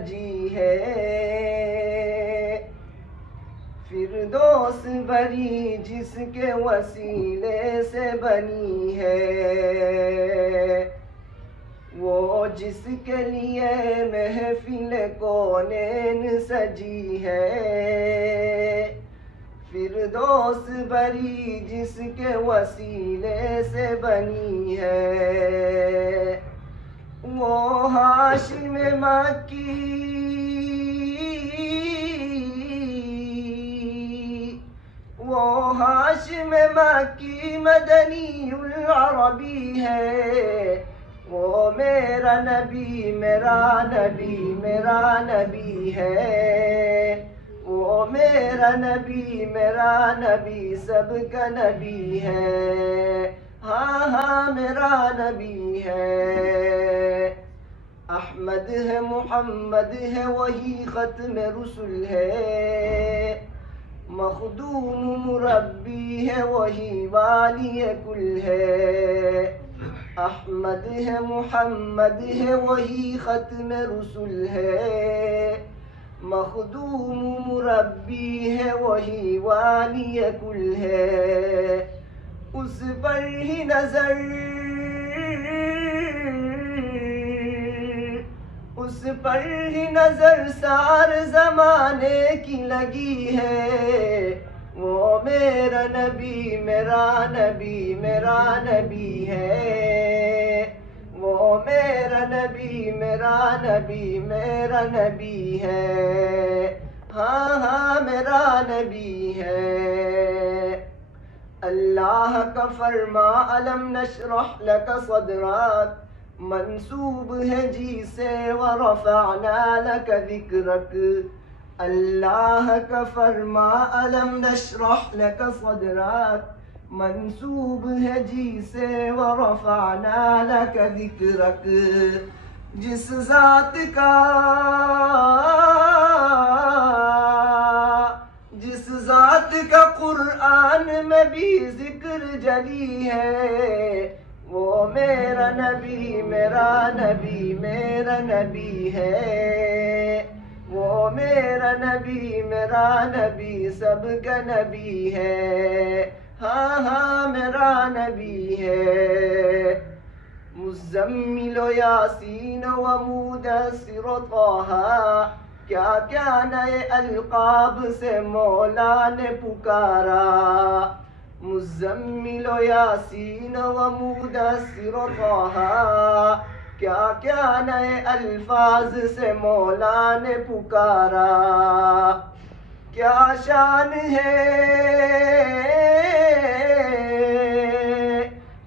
سجی ہے، فردوس بھری جس کے وسیلے سے بنی ہے، وہ جس کے لیے محفل کونین سجی ہے، فردوس بھری جس کے وسیلے سے بنی ہے، وہ ہاشم مکی، وہ ہاشم مکی مدنی العربی ہے، وہ میرا نبی میرا نبی میرا نبی ہے، وہ میرا نبی میرا نبی سب کا نبی ہے، ہاں ہاں میرا نبی ہے، احمد ہے محمد ہے وہی ختم رسل ہے، مخدوم مربی ہے وہی والی کل ہے، احمد ہے محمد ہے وہی ختم رسل ہے، مخدوم مربی ہے وہی والی کل ہے، اس پر ہی نظر، اس پر ہی نظر سار زمانے کی لگی ہے، وہ میرا نبی میرا نبی میرا نبی ہے، وہ میرا نبی میرا نبی میرا نبی ہے، ہاں ہاں میرا نبی ہے، اللہ کا فرما الم نشرح لک صدرک منسوب ہے جی سے ورفعنا لک ذکرک، اللہ کا فرما الم نشرح لک صدرک منسوب ہے جی سے ورفعنا لک ذکرک، جس ذات کا قرآن میں بھی ذکر جلی ہے، وہ میرا نبی میرا نبی میرا نبی ہے، وہ میرا نبی میرا نبی سب کا نبی ہے، ہاں ہاں میرا نبی ہے، مزمل و یاسین و مدثر و طٰہٰ، کیا کیا نئے القاب سے مولا نے پکارا، مزمل و یاسین و مدثر و طٰہٰ، کیا کیا نئے الفاظ سے مولا نے پکارا، کیا شان ہے،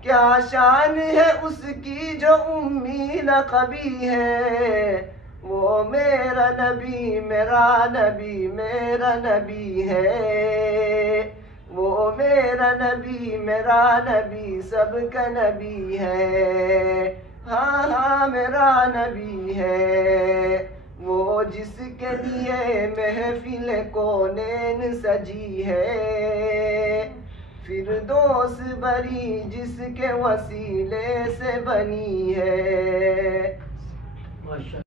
کیا شان ہے اس کی جو امی لقبی ہے، وہ میرا نبی میرا نبی میرا نبی ہے، وہ میرا نبی میرا نبی سب کا نبی ہے، ہاں ہاں میرا نبی ہے، وہ جس کے لیے محفل کونین سجی ہے، فردوس بری جس کے وسیلے سے بنی ہے، ماشاءاللہ۔